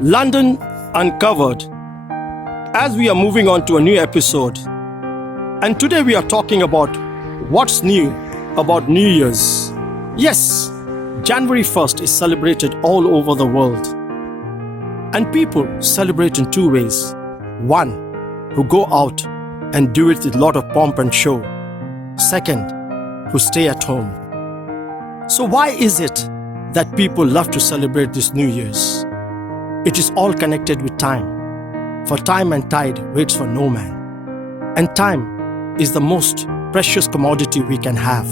London Uncovered, as we are moving on to a new episode. And today we are talking about what's new about New Year's. Yes, January 1st is celebrated all over the world. And people celebrate in two ways. One, who go out and do it with a lot of pomp and show. Second, who stay at home. So why is it that people love to celebrate this New Year's? It is all connected with time. For time and tide waits for no man. And time is the most precious commodity we can have.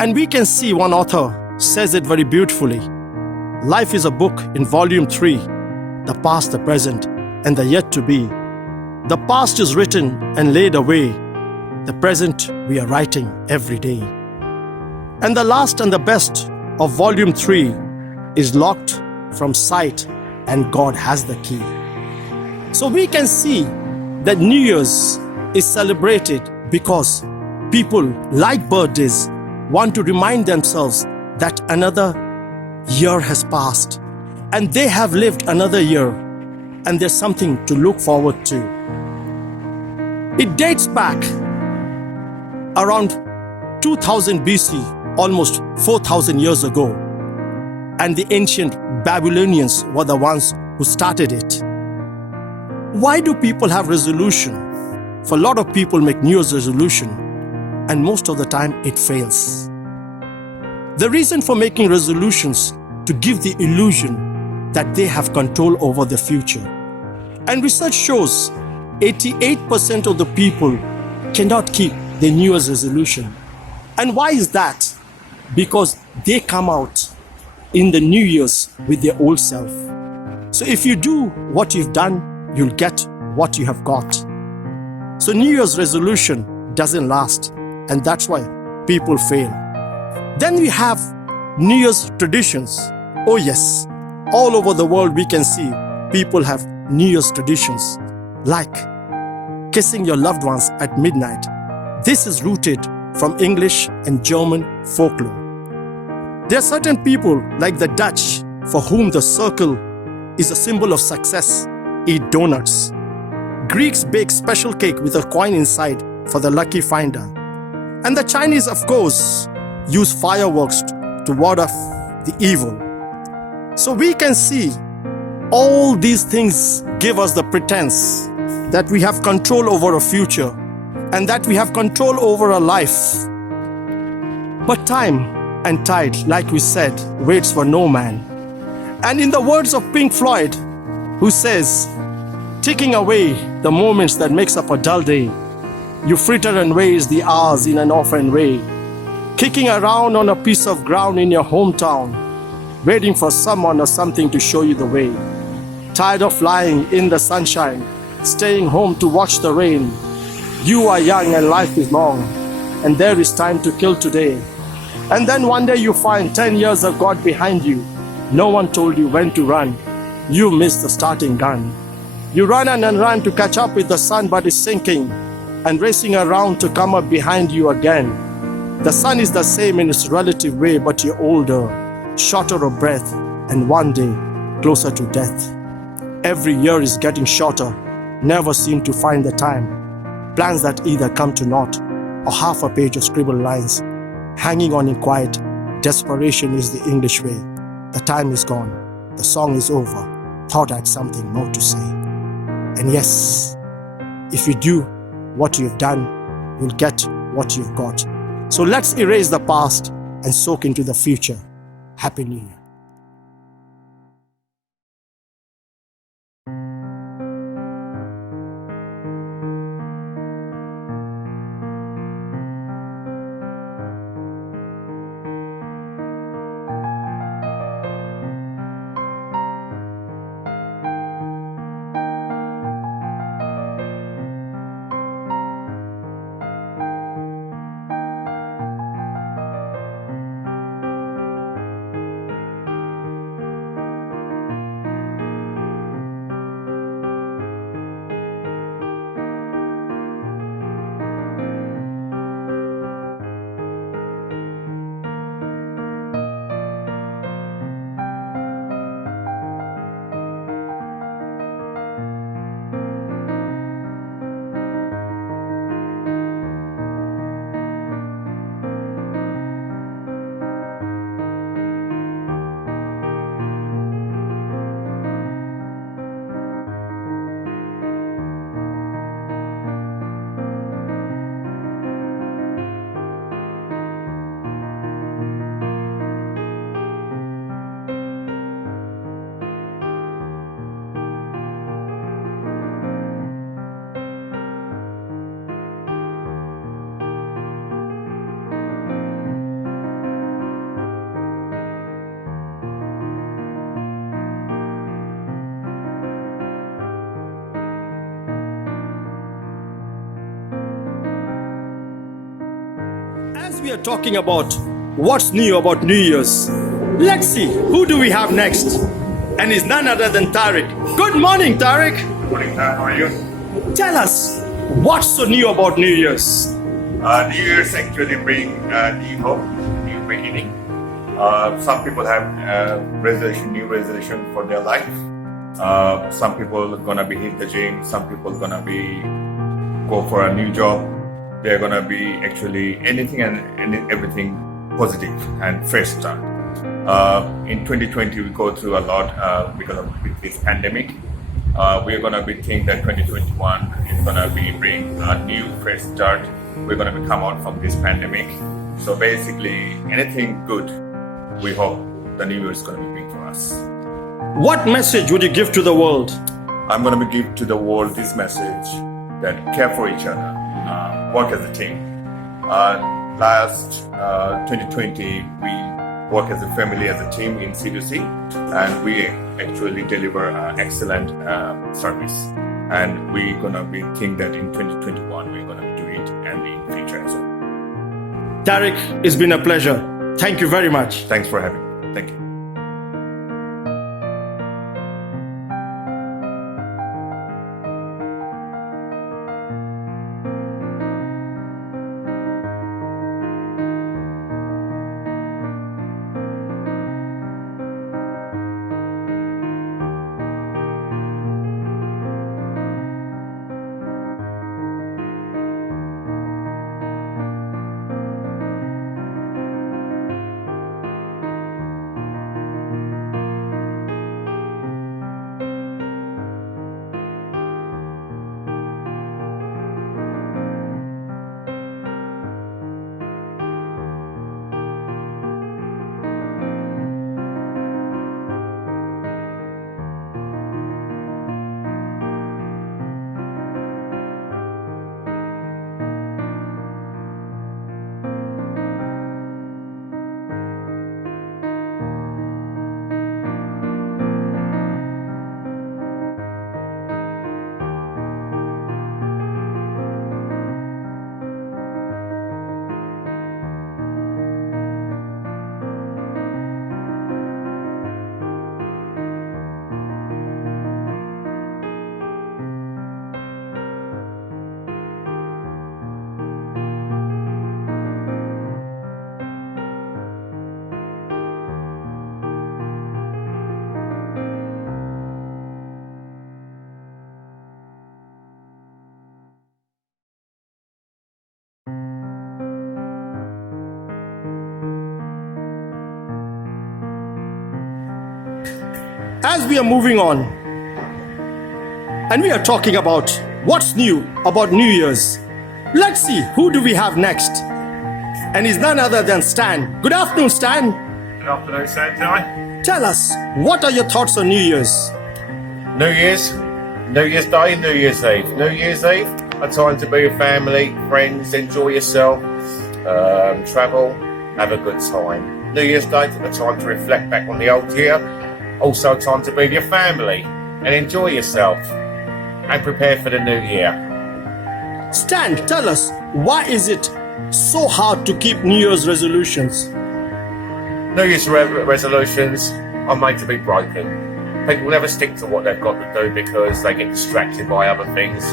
And we can see one author says it very beautifully. Life is a book in volume 3, the past, the present, and the yet to be. The past is written and laid away. The present we are writing every day. And the last and the best of volume 3 is locked from sight, and God has the key. So we can see that New Year's is celebrated because people, like birthdays, want to remind themselves that another year has passed and they have lived another year, and there's something to look forward to. It dates back around 2000 BC, almost 4,000 years ago, and the ancient Babylonians were the ones who started it. Why do people have resolution? For a lot of people make New Year's resolution, and most of the time it fails. The reason for making resolutions to give the illusion that they have control over the future. And research shows 88% of the people cannot keep their New Year's resolution. And why is that? Because they come out in the New Year's with their old self. So if you do what you've done, you'll get what you have got. So New Year's resolution doesn't last, and that's why people fail. Then we have New Year's traditions. Oh yes, all over the world we can see people have New Year's traditions, like kissing your loved ones at midnight. This is rooted from English and German folklore. There are certain people, like the Dutch, for whom the circle is a symbol of success, eat donuts. Greeks bake special cake with a coin inside for the lucky finder. And the Chinese, of course, use fireworks to ward off the evil. So we can see all these things give us the pretense that we have control over a future and that we have control over a life. But time and tide, like we said, waits for no man. And in the words of Pink Floyd, who says, taking away the moments that makes up a dull day, you fritter and waste the hours in an offhand way, kicking around on a piece of ground in your hometown, waiting for someone or something to show you the way. Tired of lying in the sunshine, staying home to watch the rain. You are young and life is long, and there is time to kill today. And then one day you find 10 years have got behind you. No one told you when to run. You missed the starting gun. You run and run to catch up with the sun, but it's sinking and racing around to come up behind you again. The sun is the same in its relative way, but you're older, shorter of breath, and one day closer to death. Every year is getting shorter, never seem to find the time. Plans that either come to naught or half a page of scribbled lines. Hanging on in quiet, desperation is the English way. The time is gone, the song is over, thought I had something more to say. And yes, if you do what you've done, you'll get what you've got. So let's erase the past and soak into the future. Happy New Year. we are talking about what's new about New Year's, let's see who do we have next. And it's none other than Tariq. Good morning, Tariq. Morning, how are you? Tell us what's so new about New Year's. New Year's actually bring new hope, new beginning. Some people have new resolution for their life. Some people are gonna be hit the gym. Some people are gonna be go for a new job. They're gonna be actually anything and everything positive and fresh start. In 2020, we go through a lot because of this pandemic. We're gonna be think that 2021 is gonna be bring a new fresh start. We're gonna be come out from this pandemic. So basically, anything good, we hope the new year is gonna be bring for us. What message would you give to the world? I'm gonna be give to the world this message that care for each other, work as a team. Last 2020, we work as a family, as a team in C2C, and we actually deliver excellent service. And we're gonna be think that in 2021 we're gonna do it, and in future as well. Tariq, it's been a pleasure. Thank you very much. Thanks for having me. Thank you. As we are moving on, and we are talking about what's new about New Year's, let's see who do we have next. And it's none other than Stan. Good afternoon, Stan. Good afternoon, Sanjay. Tell us, what are your thoughts on New Year's? New Year's Day, New Year's Eve. New Year's Eve, a time to be with family, friends, enjoy yourself, travel, have a good time. New Year's Day, a time to reflect back on the old year. Also a time to be with your family and enjoy yourself and prepare for the new year. Stan, tell us, why is it so hard to keep New Year's resolutions? New Year's resolutions are made to be broken. People never stick to what they've got to do because they get distracted by other things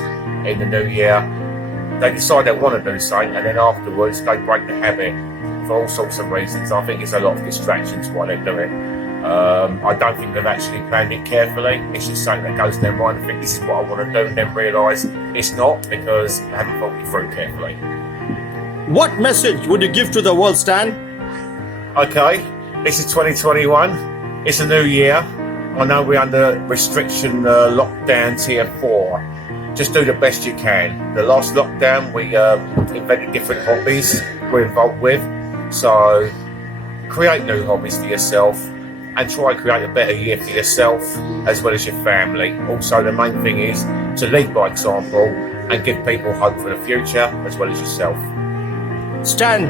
in the new year. They decide they want to do something and then afterwards they break the habit for all sorts of reasons. I think it's a lot of distractions while they're doing. I don't think they've actually planned it carefully. It's just something that goes in their mind and think this is what I want to do and then realise it's not because they haven't thought it through carefully. What message would you give to the world, Stan? Okay, this is 2021. It's a new year. I know we're under restriction lockdown tier 4. Just do the best you can. The last lockdown we invented different hobbies we're involved with. So create new hobbies for yourself and try and create a better year for yourself as well as your family. Also, the main thing is to lead by example and give people hope for the future as well as yourself. Stan,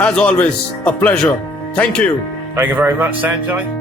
as always, a pleasure. Thank you. Thank you very much, Sanjay.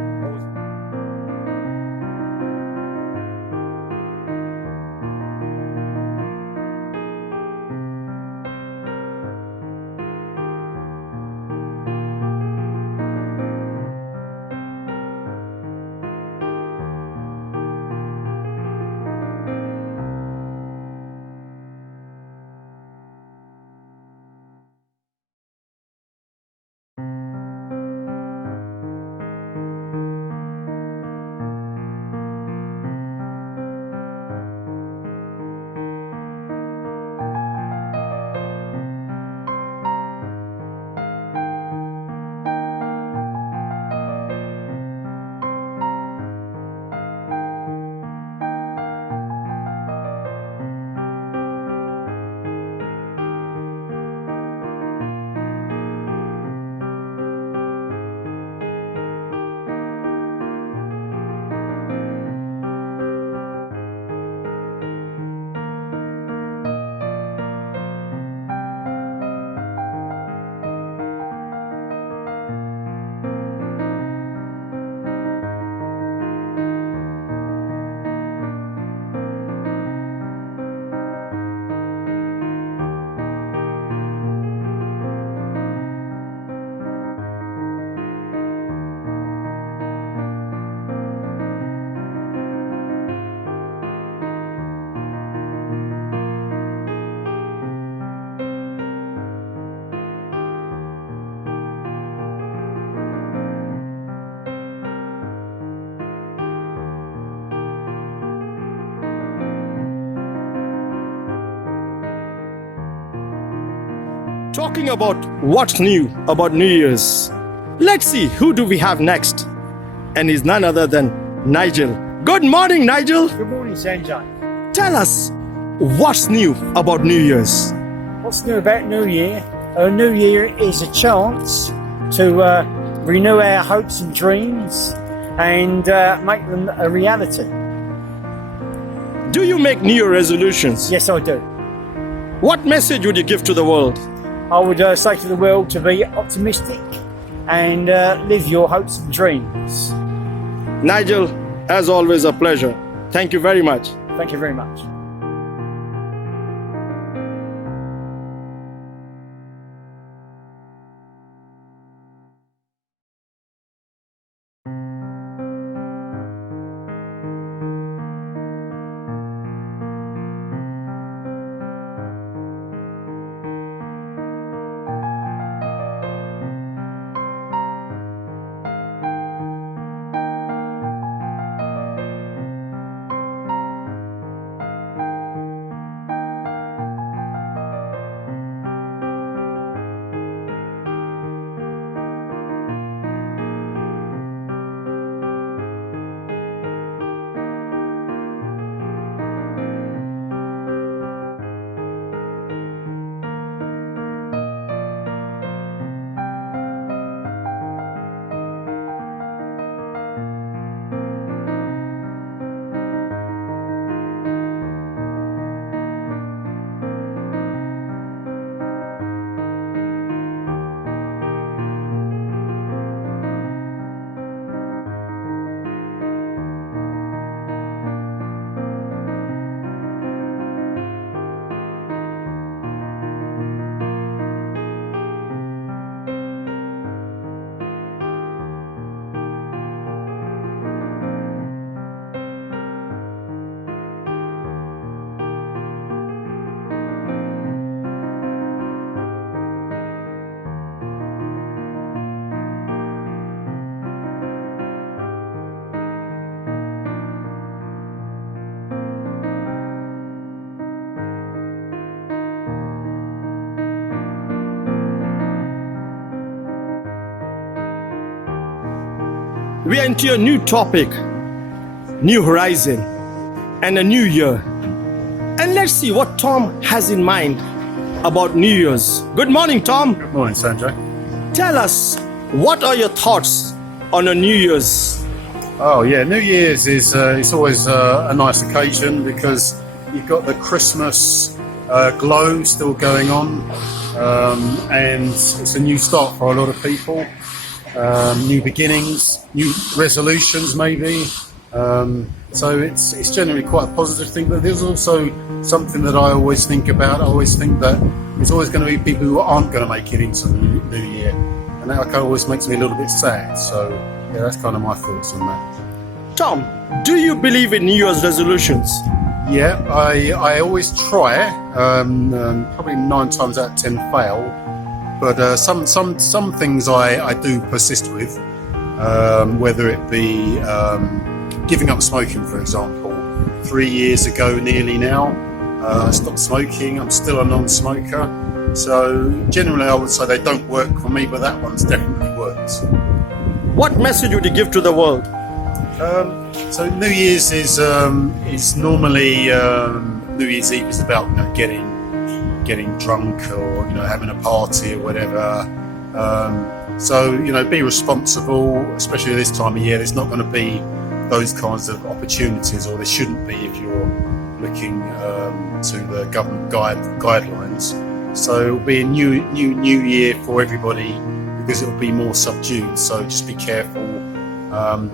talking about what's new about New Year's. Let's see who do we have next. And he's none other than Nigel. Good morning, Nigel. Good morning, Sanjay. Tell us what's new about New Year's. What's new about New Year? New Year is a chance to renew our hopes and dreams and make them a reality. Do you make New Year resolutions? Yes, I do. What message would you give to the world? I would say to the world to be optimistic and live your hopes and dreams. Nigel, as always, a pleasure. Thank you very much. Thank you very much. We are into a new topic, new horizon, and a new year. And let's see what Tom has in mind about New Year's. Good morning, Tom. Good morning, Sanjay. Tell us, what are your thoughts on a New Year's? Oh yeah, New Year's is it's always a nice occasion because you've got the Christmas glow still going on, and it's a new start for a lot of people. New beginnings, new resolutions maybe. So it's generally quite a positive thing, but there's also something that I always think about. I always think that there's always going to be people who aren't going to make it into the new year, and that kind of always makes me a little bit sad. So yeah, that's kind of my thoughts on that. Tom, do you believe in New Year's resolutions? Yeah, I always try. Probably 9 times out of 10 fail, but some things I do persist with. Whether it be giving up smoking, for example. 3 years ago, nearly now, I stopped smoking. I'm still a non-smoker. So generally, I would say they don't work for me, but that one's definitely works. What message would you give to the world? So New Year's is normally New Year's Eve is about getting drunk or having a party or whatever. So be responsible, especially this time of year. There's not going to be those kinds of opportunities, or there shouldn't be if you're looking to the government guidelines. So it'll be a new year for everybody because it'll be more subdued. So just be careful,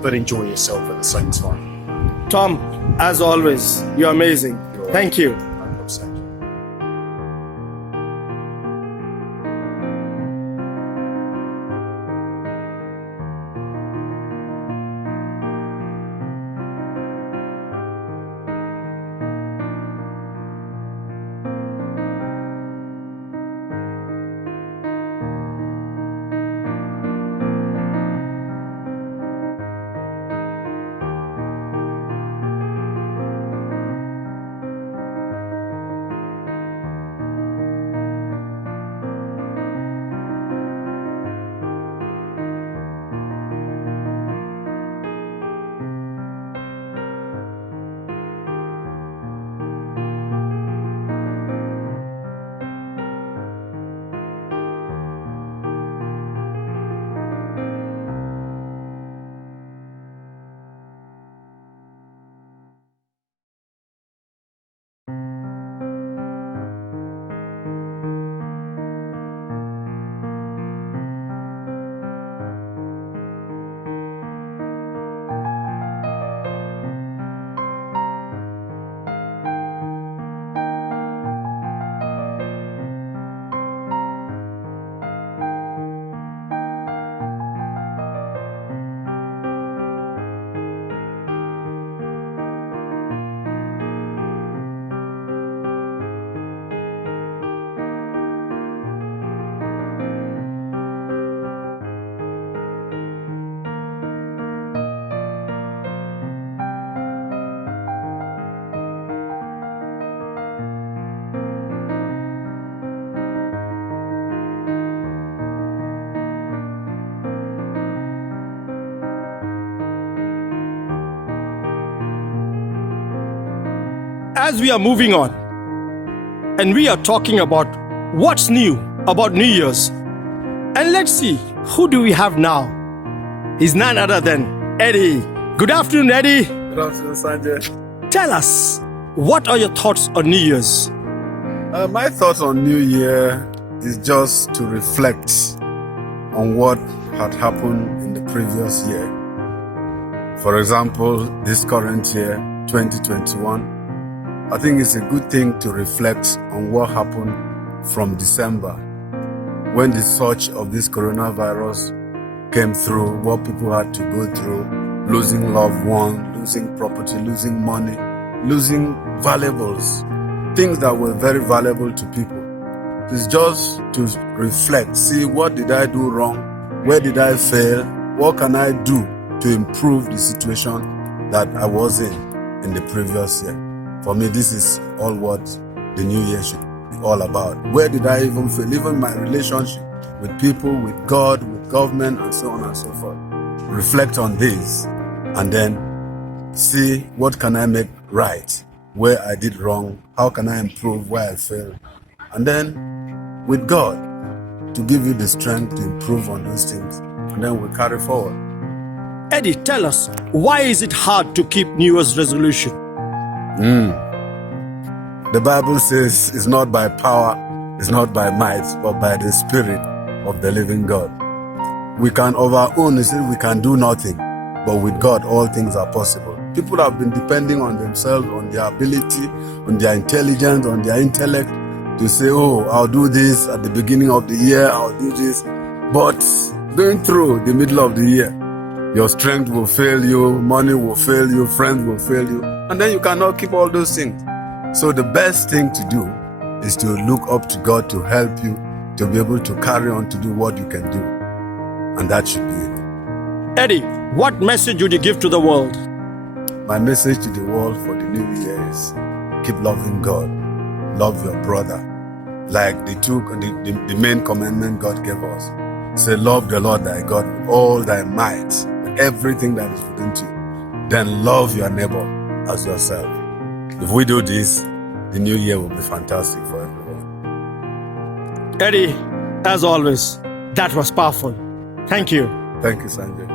but enjoy yourself at the same time. Tom, as always, you're amazing. Thank you. No problem, Sanjay. as we are moving on, and we are talking about what's new about New Year's. And let's see, who do we have now? He's none other than Eddie. Good afternoon, Eddie. Good afternoon, Sanjay. Tell us, what are your thoughts on New Year's? My thoughts on New Year is just to reflect on what had happened in the previous year. For example, this current year, 2021, I think it's a good thing to reflect on what happened from December when the surge of this coronavirus came through, what people had to go through, losing loved ones, losing property, losing money, losing valuables, things that were very valuable to people. It's just to reflect, see what did I do wrong, where did I fail, what can I do to improve the situation that I was in the previous year. For me, this is all what the new year should be all about. Where did I even fail, even my relationship with people, with God, with government, and so on and so forth. Reflect on this and then see what can I make right, where I did wrong, how can I improve where I failed, and then with God to give you the strength to improve on those things, and then we carry forward. Eddie, tell us, why is it hard to keep New Year's resolution? The Bible says it's not by power, it's not by might, but by the Spirit of the living God. We can of our own, we can do nothing, but with God all things are possible. People have been depending on themselves, on their ability, on their intelligence, on their intellect to say, oh, I'll do this at the beginning of the year, I'll do this. But going through the middle of the year, your strength will fail you, money will fail you, friends will fail you, and then you cannot keep all those things. So the best thing to do is to look up to God to help you to be able to carry on to do what you can do. And that should be it. Eddie, what message would you give to the world? My message to the world for the new year is keep loving God, love your brother. Like the main commandment God gave us. Say, love the Lord thy God with all thy might, with everything that is within you. Then love your neighbor as yourself. If we do this, the new year will be fantastic for everyone. Eddie, as always, that was powerful. Thank you. Thank you, Sanjay.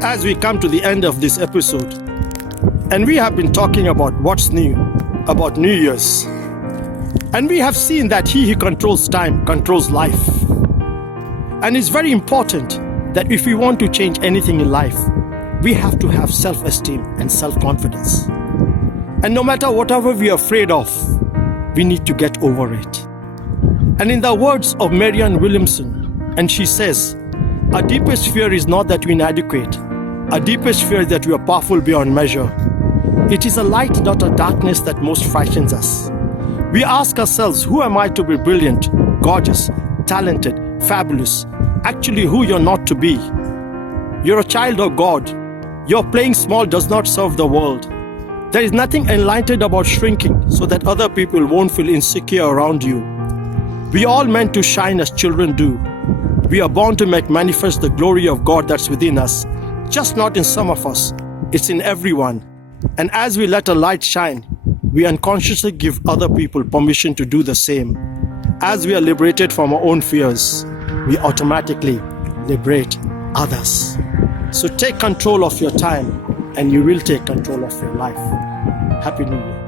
As we come to the end of this episode, and we have been talking about what's new, about New Year's, and we have seen that he who controls time controls life. And it's very important that if we want to change anything in life, we have to have self-esteem and self-confidence. And no matter whatever we are afraid of, we need to get over it. And in the words of Marianne Williamson, and she says, our deepest fear is not that we're inadequate. Our deepest fear is that we are powerful beyond measure. It is a light, not a darkness, that most frightens us. We ask ourselves, who am I to be brilliant, gorgeous, talented, fabulous? Actually, who you're not to be. You're a child of God. Your playing small does not serve the world. There is nothing enlightened about shrinking so that other people won't feel insecure around you. We are all meant to shine as children do. We are born to make manifest the glory of God that's within us, just not in some of us. It's in everyone. And as we let a light shine, we unconsciously give other people permission to do the same. As we are liberated from our own fears, we automatically liberate others. So take control of your time, and you will take control of your life. Happy New Year.